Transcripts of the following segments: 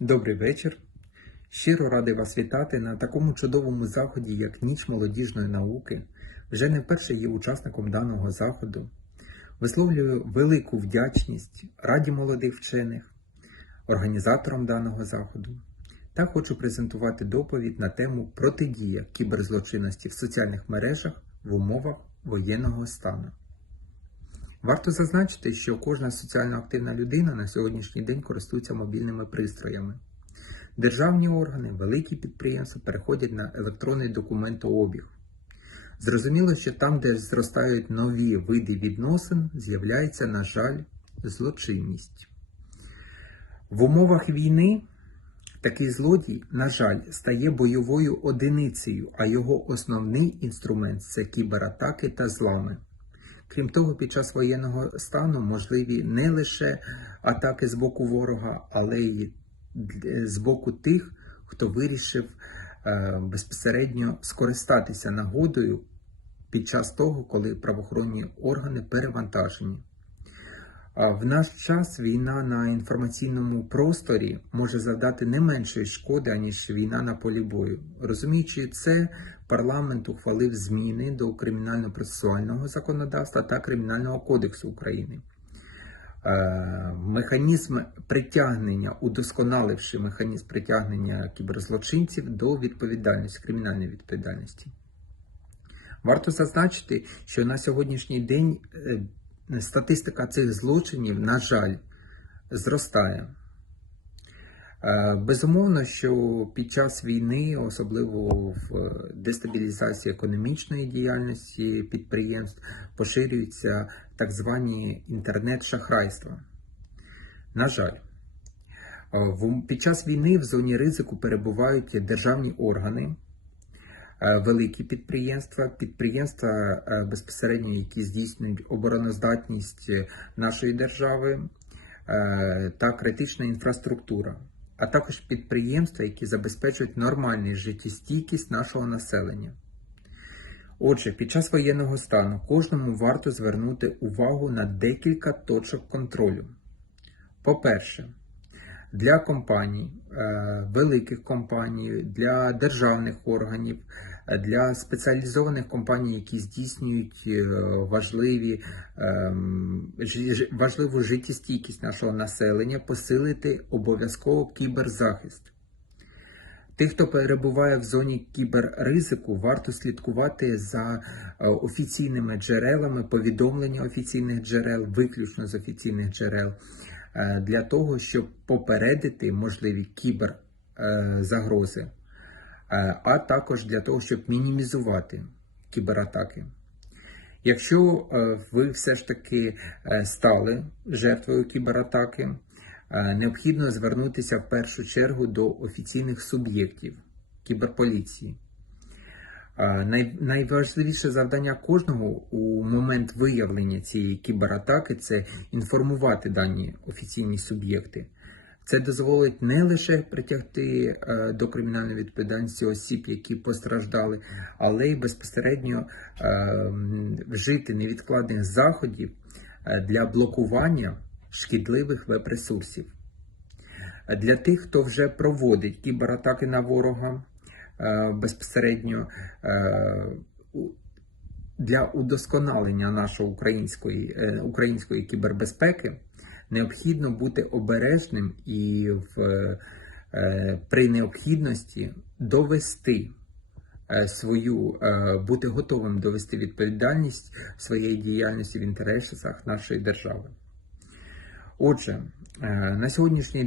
Добрий вечір. Щиро радий вас вітати на такому чудовому заході, як Ніч молодіжної науки. Вже не вперше є учасником даного заходу. Висловлюю велику вдячність раді молодих вчених, організаторам даного заходу та хочу презентувати доповідь на тему протидія кіберзлочинності в соціальних мережах в умовах воєнного стану. Варто зазначити, що кожна соціально активна людина на сьогоднішній день користується мобільними пристроями. Державні органи, великі підприємства переходять на електронний документообіг. Зрозуміло, що там, де зростають нові види відносин, з'являється, на жаль, злочинність. В умовах війни такий злодій, на жаль, стає бойовою одиницею, а його основний інструмент це кібератаки та злами. Крім того, під час воєнного стану можливі не лише атаки з боку ворога, але й з боку тих, хто вирішив е, безпосередньо скористатися нагодою під час того, коли правоохоронні органи перевантажені. В наш час війна на інформаційному просторі може завдати не меншої шкоди, аніж війна на полі бою. Розуміючи це, парламент ухвалив зміни до кримінально-процесуального законодавства та Кримінального кодексу України. Е, Механізм притягнення, удосконаливши механізм притягнення кіберзлочинців до відповідальності, кримінальної відповідальності. Варто зазначити, що на сьогоднішній день е, статистика цих злочинів, на жаль, зростає. Е, Безумовно, що під час війни, особливо в дестабілізації економічної діяльності підприємств, поширюються так звані інтернет-шахрайства. На жаль, е, під час війни в зоні ризику перебувають державні органи, е, великі підприємства, підприємства е, безпосередньо, які здійснюють обороноздатність е, нашої держави е, та критична інфраструктура, а також підприємства, які забезпечують нормальну життєстійкість нашого населення. Отже, під час воєнного стану кожному варто звернути увагу на декілька точок контролю. По-перше, для компаній, е, великих компаній, для державних органів, е, для спеціалізованих компаній, які здійснюють е, важливі, ем, важливу життєстійкість нашого населення, посилити обов'язково кіберзахист. Тих, хто перебуває в зоні кіберризику, варто слідкувати за офіційними джерелами, повідомлення офіційних джерел, виключно з офіційних джерел, для того, щоб попередити можливі кіберзагрози, е, а також для того, щоб мінімізувати кібератаки. Якщо е, ви все ж таки е, стали жертвою кібератаки, е, необхідно звернутися в першу чергу до офіційних суб'єктів кіберполіції. Най- Найважливіше завдання кожного у момент виявлення цієї кібератаки це інформувати дані офіційні суб'єкти. Це дозволить не лише притягти е, до кримінальної відповідальності осіб, які постраждали, але й безпосередньо е, вжити невідкладних заходів е, для блокування шкідливих веб-ресурсів. Для тих, хто вже проводить кібератаки на ворога безпосередньо е, для удосконалення нашої української, е, української кібербезпеки необхідно бути обережним і в, е, при необхідності довести е, свою, е, бути готовим довести відповідальність своєї діяльності в інтересах нашої держави. Отже, е, на сьогоднішній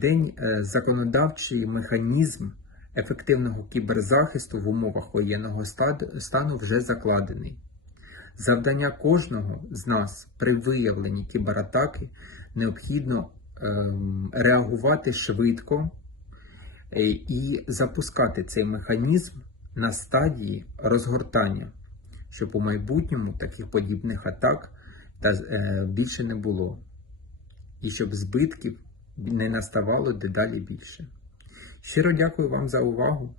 день е, законодавчий механізм ефективного кіберзахисту в умовах воєнного стану вже закладений. Завдання кожного з нас при виявленні кібератаки необхідно ем, реагувати швидко е, і запускати цей механізм на стадії розгортання, щоб у майбутньому таких подібних атак та, е, більше не було, і щоб збитків не наставало дедалі більше. Щиро дякую вам за увагу.